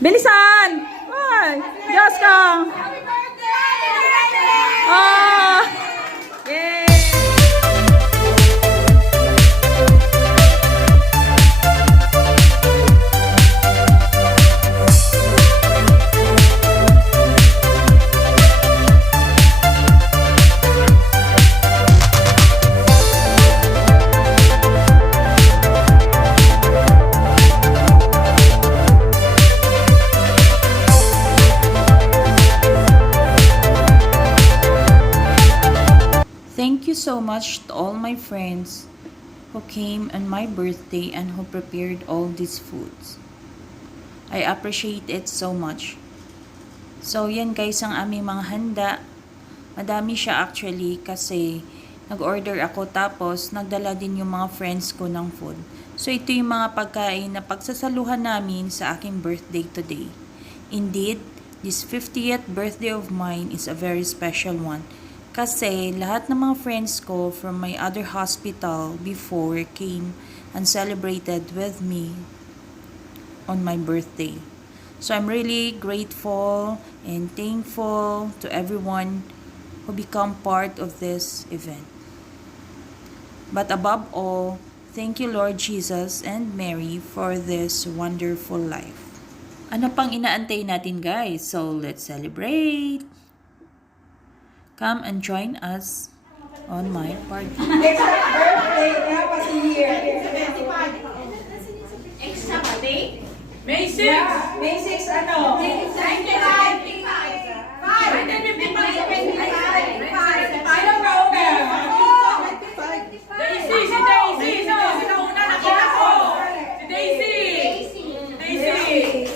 Bilisan! Ay! Diyos ka! Ah! Yay! Thank you so much to all my friends who came on my birthday and who prepared all these foods. I appreciate it so much. So yan guys ang aming mga handa. Madami siya actually kasi nag-order ako tapos nagdala din yung mga friends ko ng food. So ito yung mga pagkain na pagsasaluhan namin sa aking birthday today. Indeed, this 50th birthday of mine is a very special one. Kasi lahat ng mga friends ko from my other hospital before came and celebrated with me on my birthday. So I'm really grateful and thankful to everyone who become part of this event. But above all, thank you Lord Jesus and Mary for this wonderful life. Ano pang inaantay natin guys? So let's celebrate! Come and join us on my party. Next birthday, dapat year. Extra birthday? May 6! Yeah, May 6 ano? 95! 5! Sino ka una? Daisy! Si Daisy! Sino una? Nakita ko! Si Daisy! Daisy!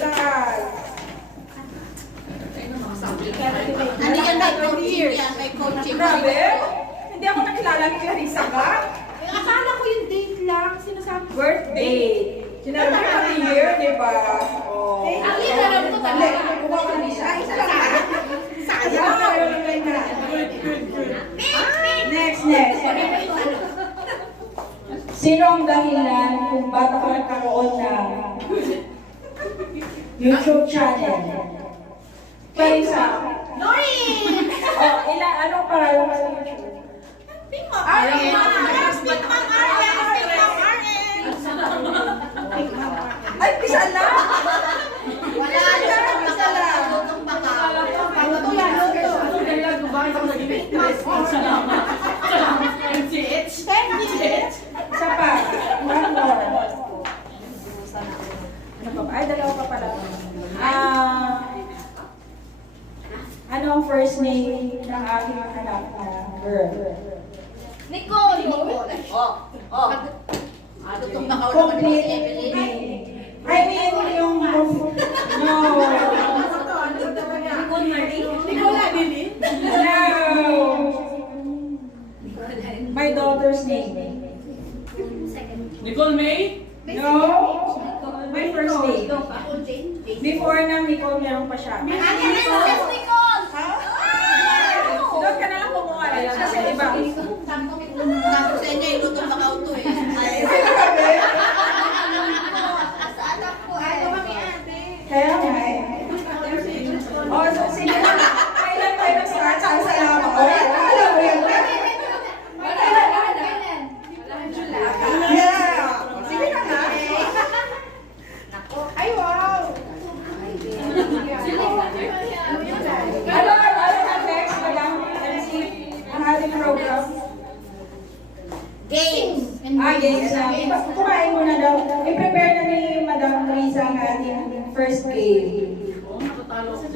Ano yan, may coaching yan, may coaching. Grabe? Hindi ako nakilala ni Clarissa ba? Akala ko yung date lang, sinasabi. Birthday. Sinabi ko pati year, di ba? Oh. Ang yun, alam ko talaga. Kuha ka ni siya. Isa lang. Sayang. Next. Sino ang dahilan kung ba't ako nagkaroon ng YouTube channel? Clarissa. Noreen! Anong pangalan mo sa YouTube? Arlen! Ay, bisa lang! Wala lang, isa lang. Lutong baka. Luto yan, luto. Isa pa. One more. Ano pa ba? Ay, dalawa pa pala. Ano ang first name ng aking anak na girl? Nicole! Lutong baka ulo ka naman si Evelyn. I mean, yung... No. Nicole Marie? No. My daughter's name. Nicole May? No. My first name. Before ng Nicole, meron pa siya. Nicole! Doon ka na lang kumuha. Kasi iba. Tapos sa inyo, lutong baka uto eh. Sa anak ko, ayaw kami ate. Kaya nga eh. Oh, so sige na. Kailan tayo nag-start? Salamat. Oh, alam mo yun. Yeah. Sige na nga. Ay, wow. Ano ang next, Madam MC? Ang ating program? Games! Games na. Kumain muna daw. I-prepare na ni Madam Teresa ang ating first game. Bali 5-5.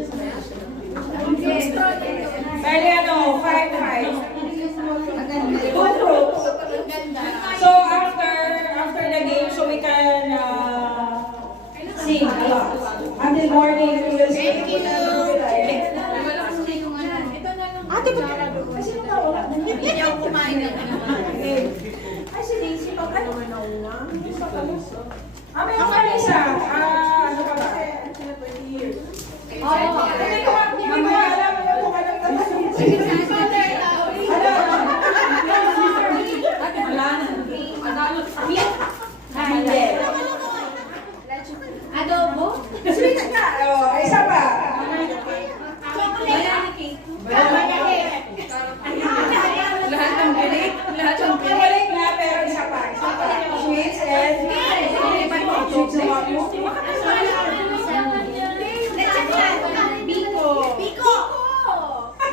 Two groups. So after the game, so we can sing a lot. Until morning, we will sing. Ate, kasi nung wala. Hindi ako kumain ng Ay, si Daisy, pag ano? May mga isa. Ano ka ba? Hindi ko alam kung anong tanong. Hindi. adobo. Sweet ka. sweet sa mo. Biko. Biko.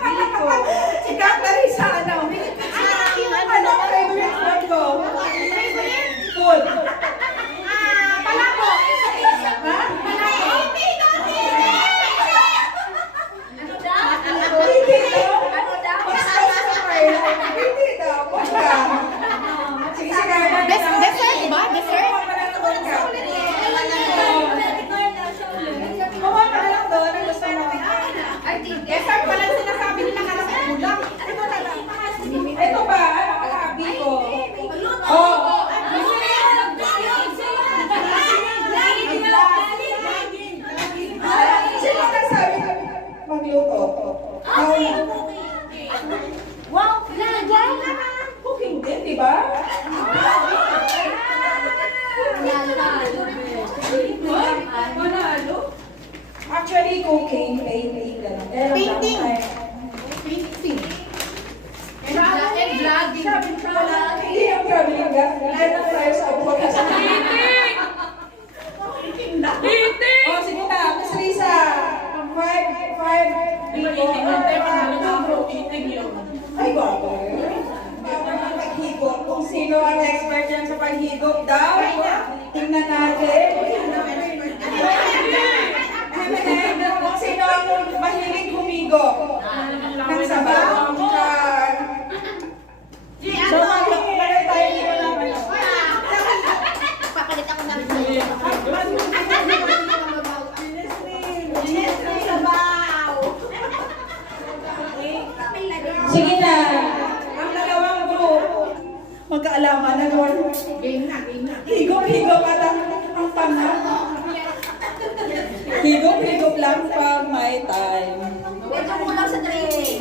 Biko. Ikaw, Clarissa, ano? Ano ang favorite food ko? Food. Palabo. Ha? Hindi, dati. Hindi daw. Ano daw? Basta sa kayo. Hindi daw. Wag ka. Sige, sige. Dessert ba? Dessert? Kuha ka lang doon ka. Kuha ka lang doon. Ang gusto mo. Dessert pala sinasabi nila ka lang ulam. Ito ba? Ano ka habi ko? Oh. Sino nagsabi magluto? Wow! Cooking din, di ba? Actually, cooking, painting, gano'n. Painting. Painting. Vlogging. Hindi yung traveling ka. Lahat na tayo sa upuan. Eating! Oh, sige na. Miss Lisa. 5 people. Ay, guwapo. Paghigop. Kung sino ang expert dyan sa paghigop daw, tingnan natin. Kung sino ang mahilig humigop ng sabaw. So, maglalagay tayo dito ng ano. Papalit ako ng Sige na. Ang dalawang group. Magkaalaman na doon. Game na. Higop-higop at ang panga. Higop-higop lang pag may time. Medyo kulang sa training.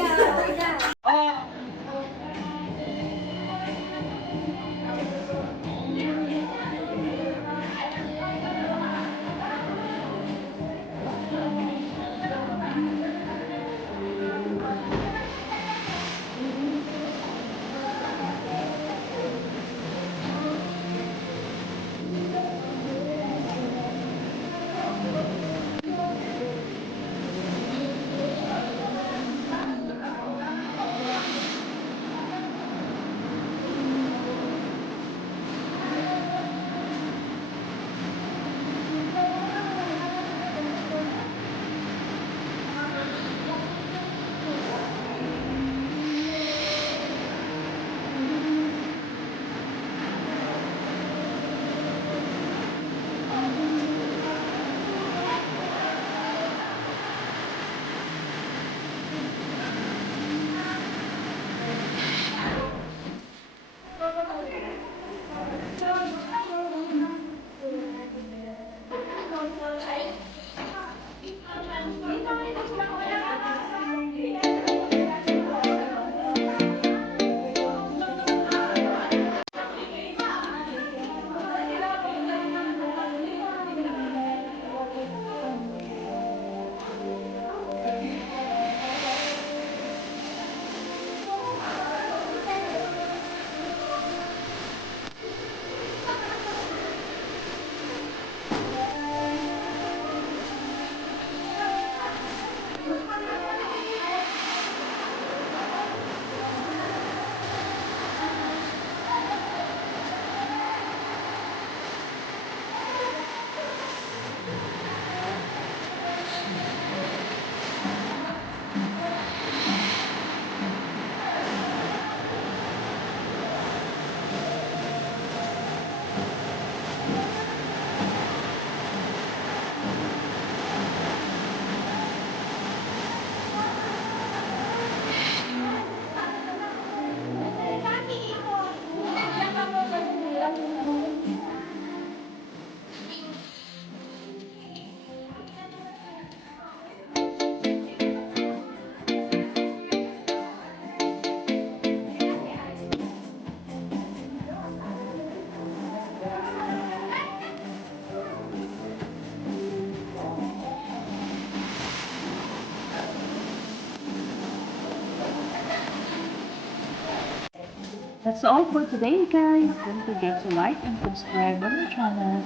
That's all for today, guys. Don't forget to like and subscribe on our channel.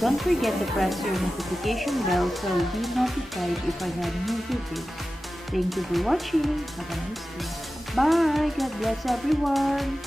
Don't forget to press your notification bell so you'll be notified if I have new videos. Thank you for watching. Have a nice day. Bye. God bless everyone.